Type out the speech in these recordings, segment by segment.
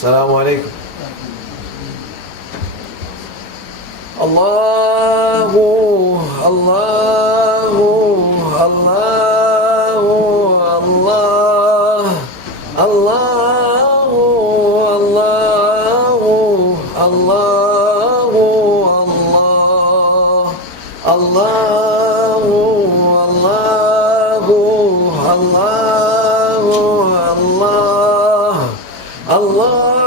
Assalamu alaikum. Allahu, Allahu, Allahu, Allah, Allahu, Allahu, Allahu, Allah, Allahu, Allahu, Allahu, Allah, Allahu,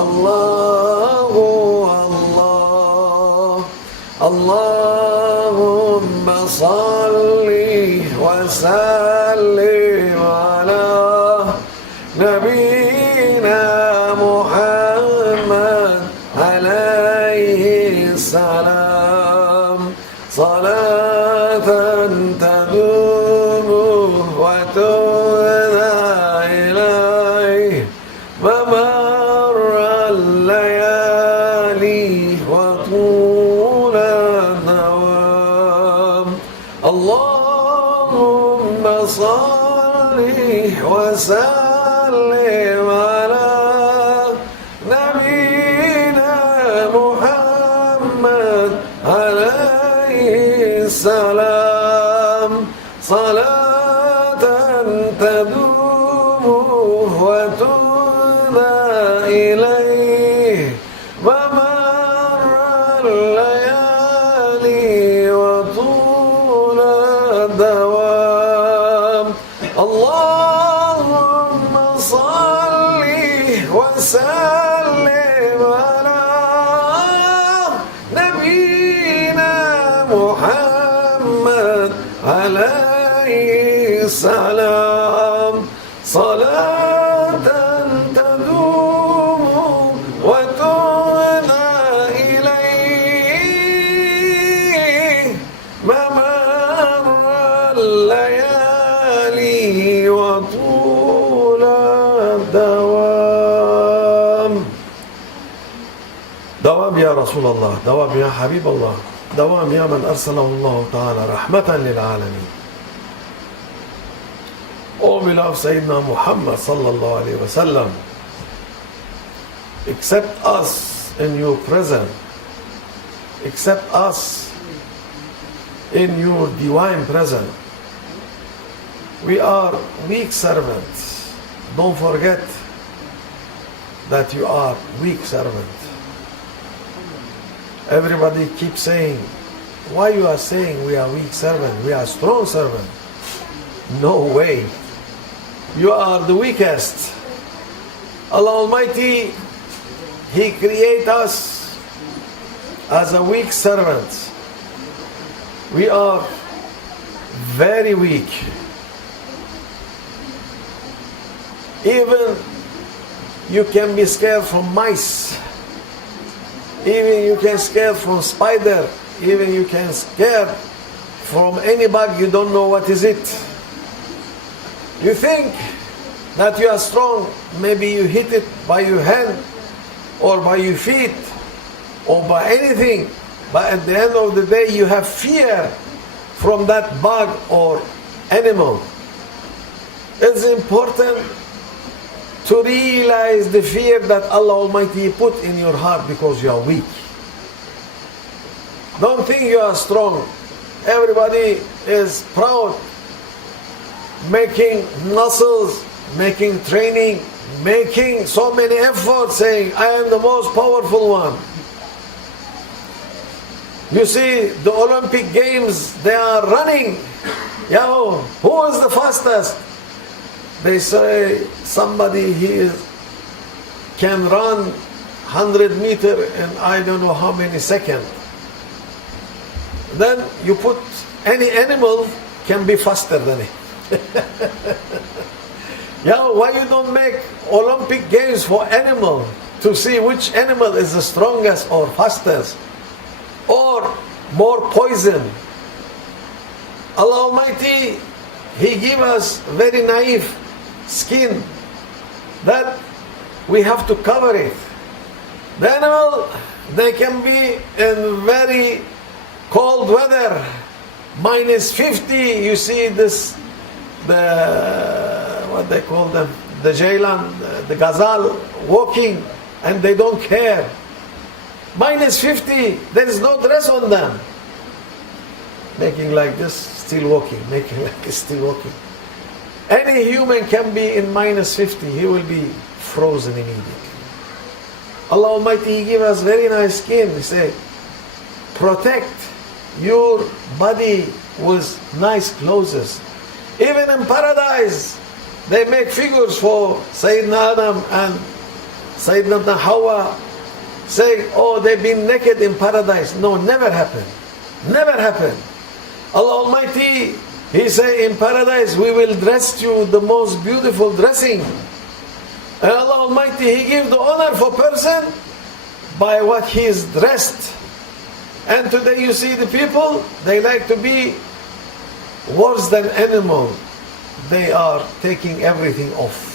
Allahu, Allah. Allahumma salli wa sallim ala nabiyyina Muhammad alayhi salam. Salatan tadumu wa tu'la ilayhi wa marra al-layali wa tula dawam. Allahumma salli wa sallim ala nabiyyina Muhammad alayhi salam. Salatan tadumu wa tu'la ilayhi wa marra al-layali wa tula dawam. Allahumma salli wa sallim ala nabiyyina Muhammad alayhi salam. Salatan tadumu wa tu'la ilayhi wa marra al-layali wa tula dawam. Dawam ya Rasulullah, dawam ya Habiballah, dawam ya man arsalahu Allah ta'ala rahmatan lil alamin. Oh, we love Sayyidina Muhammad sallallahu alayhi wa sallam. Accept us in your presence. Accept us in your divine presence. We are weak servants. Don't forget that you are weak servants. Everybody keeps saying, why you are saying we are weak servants? We are strong servants. No way. You are the weakest. Allah Almighty, He created us as a weak servant. We are very weak. Even you can be scared from mice. Even you can scared from spider. Even you can scared from any bug, you don't know what is it. You think that you are strong, maybe you hit it by your hand or by your feet or by anything, but at the end of the day you have fear from that bug or animal. It's important to realize the fear that Allah Almighty put in your heart because you are weak. Don't think you are strong. Everybody is proud, making muscles, making training, making so many efforts, saying, I am the most powerful one. You see, the Olympic Games, they are running. Yo, who is the fastest? They say somebody can run 100 meters in I don't know how many seconds. Then you put any animal can be faster than it. Yeah, why you don't make Olympic Games for animal to see which animal is the strongest or fastest or more poison? Allah Almighty, He give us very naive skin that we have to cover it. The animal, they can be in very cold weather, -50, you see this, what they call them, the Jailan, the Gazal, walking, and they don't care. -50, there is no dress on them. Making like this, still walking, making like this, still walking. Any human can be in -50, he will be frozen immediately. Allah Almighty, He give us very nice skin. He say, protect your body with nice clothes. Even in paradise, they make figures for Sayyidina Adam and Sayyidina Hawa, saying, oh, they've been naked in paradise. No, never happened. Never happened. Allah Almighty, He say in paradise, we will dress you the most beautiful dressing. And Allah Almighty, He give the honor for person by what he is dressed. And today you see the people, they like to be worse than animal. They are taking everything off.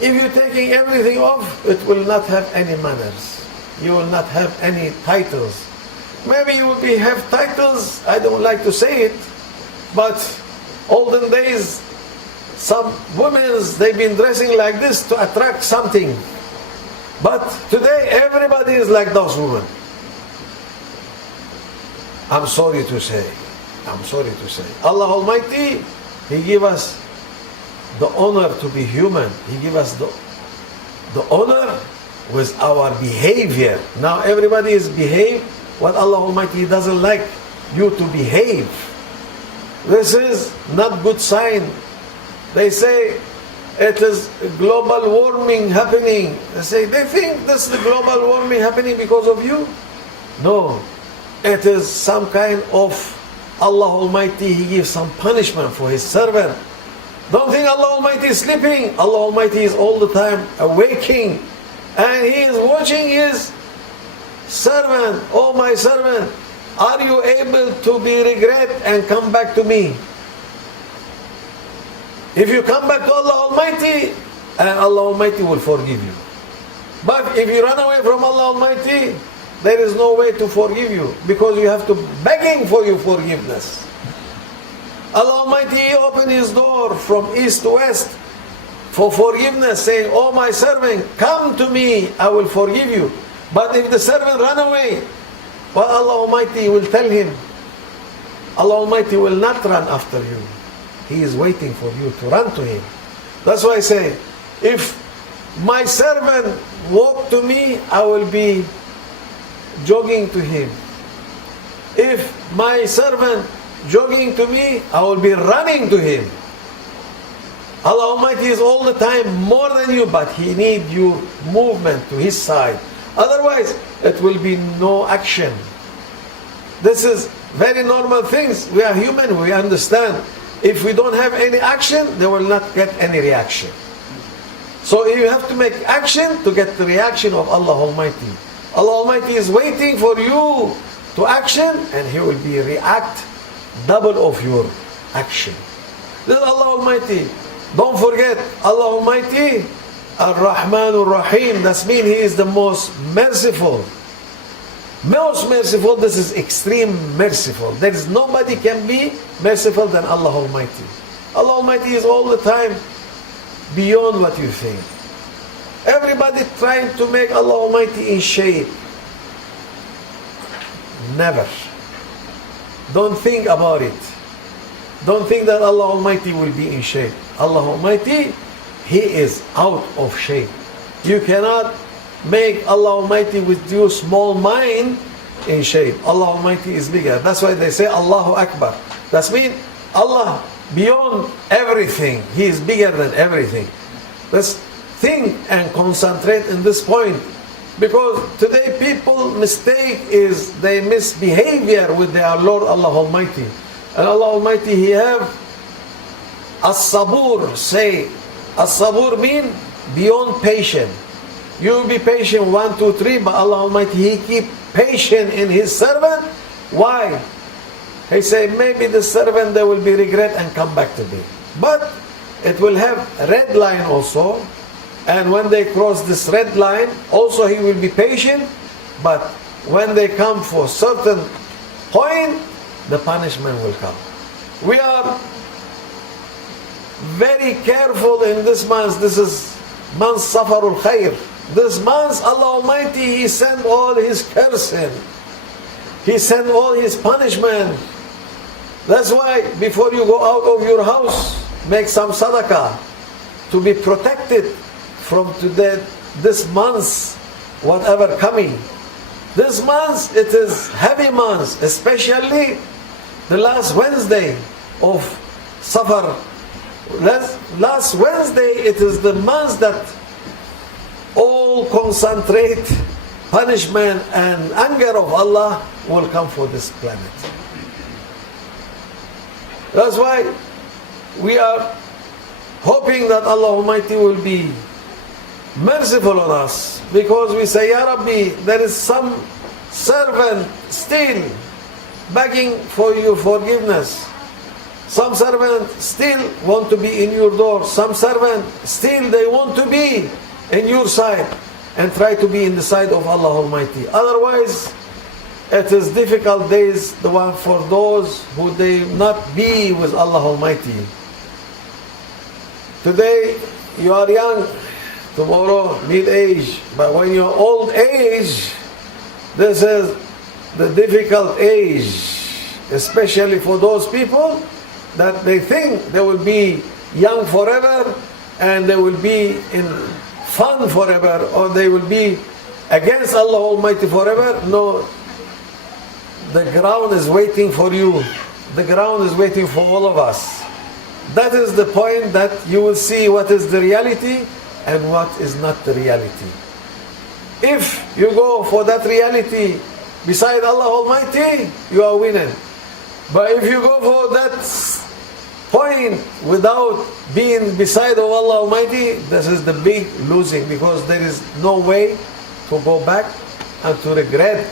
If you're taking everything off, it will not have any manners. You will not have any titles. Maybe you will have titles, I don't like to say it, but olden days, some women, they've been dressing like this to attract something. But today, everybody is like those women. I'm sorry to say. Allah Almighty, He give us the honor to be human. He give us the honor with our behavior. Now everybody is behave what Allah Almighty doesn't like you to behave. This is not good sign. They say it is global warming happening. They think this is the global warming happening because of you. No, it is some kind of Allah Almighty, He gives some punishment for His servant. Don't think Allah Almighty is sleeping. Allah Almighty is all the time awaking, and He is watching His servant. Oh my servant, are you able to be regret and come back to me? If you come back to Allah Almighty, and Allah Almighty will forgive you. But if you run away from Allah Almighty, there is no way to forgive you, because you have to begging for your forgiveness. Allah Almighty opened His door from east to west for forgiveness, saying, oh my servant, come to me, I will forgive you. But if the servant run away, well, Allah Almighty will tell him, Allah Almighty will not run after you. He is waiting for you to run to Him. That's why I say, if my servant walk to me, I will be jogging to him. If my servant jogging to me, I will be running to him. Allah Almighty is all the time more than you, but He need your movement to His side. Otherwise, it will be no action. This is very normal things. We are human, we understand. If we don't have any action, they will not get any reaction. So you have to make action to get the reaction of Allah Almighty. Allah Almighty is waiting for you to action, and He will be react double of your action. This is Allah Almighty. Don't forget, Allah Almighty, Ar-Rahman Ar-Rahim. That means He is the most merciful. Most merciful, this is extreme merciful. There is nobody can be merciful than Allah Almighty. Allah Almighty is all the time beyond what you think. Everybody trying to make Allah Almighty in shape. Never. Don't think about it. Don't think that Allah Almighty will be in shape. Allah Almighty, He is out of shape. You cannot make Allah Almighty with your small mind in shape. Allah Almighty is bigger. That's why they say Allahu Akbar. That means Allah beyond everything. He is bigger than everything. Let's think and concentrate in this point. Because today people mistake is they misbehavior with their Lord Allah Almighty. And Allah Almighty, He have As-Sabur, say. As-Sabur mean beyond patient. You will be patient 1, 2, 3, but Allah Almighty, He keep patient in His servant. Why? He say, maybe the servant, they will be regret and come back to me. But it will have a red line also. And when they cross this red line, also He will be patient. But when they come for certain point, the punishment will come. We are very careful in this month. This is month Safarul Khair. This month, Allah Almighty, He sent all His cursing. He sent all His punishment. That's why before you go out of your house, make some sadaqah to be protected from this month, whatever coming. This month, it is heavy month, especially the last Wednesday of Safar. Last Wednesday, it is the month that all concentrate punishment and anger of Allah will come for this planet. That's why we are hoping that Allah Almighty will be merciful on us, because we say, Ya Rabbi, there is some servant still begging for your forgiveness. Some servant still want to be in your door. Some servant still they want to be in your side, and try to be in the side of Allah Almighty. Otherwise, it is difficult days, the one for those who they not be with Allah Almighty. Today you are young, tomorrow mid-age, but when you're old age, this is the difficult age, especially for those people that they think they will be young forever and they will be in fun forever, or they will be against Allah Almighty forever. No, the ground is waiting for you. The ground is waiting for all of us. That is the point that you will see what is the reality and what is not the reality. If you go for that reality beside Allah Almighty, you are winning. But if you go for that point without being beside of Allah Almighty, this is the big losing, because there is no way to go back and to regret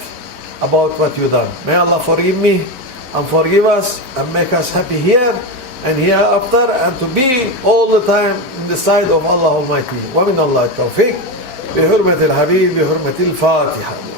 about what you done. May Allah forgive me and forgive us and make us happy here and hereafter, and to be all the time in the side of Allah Almighty. ومن الله التوفيق بحرمة الحبيب بحرمة الفاتحة.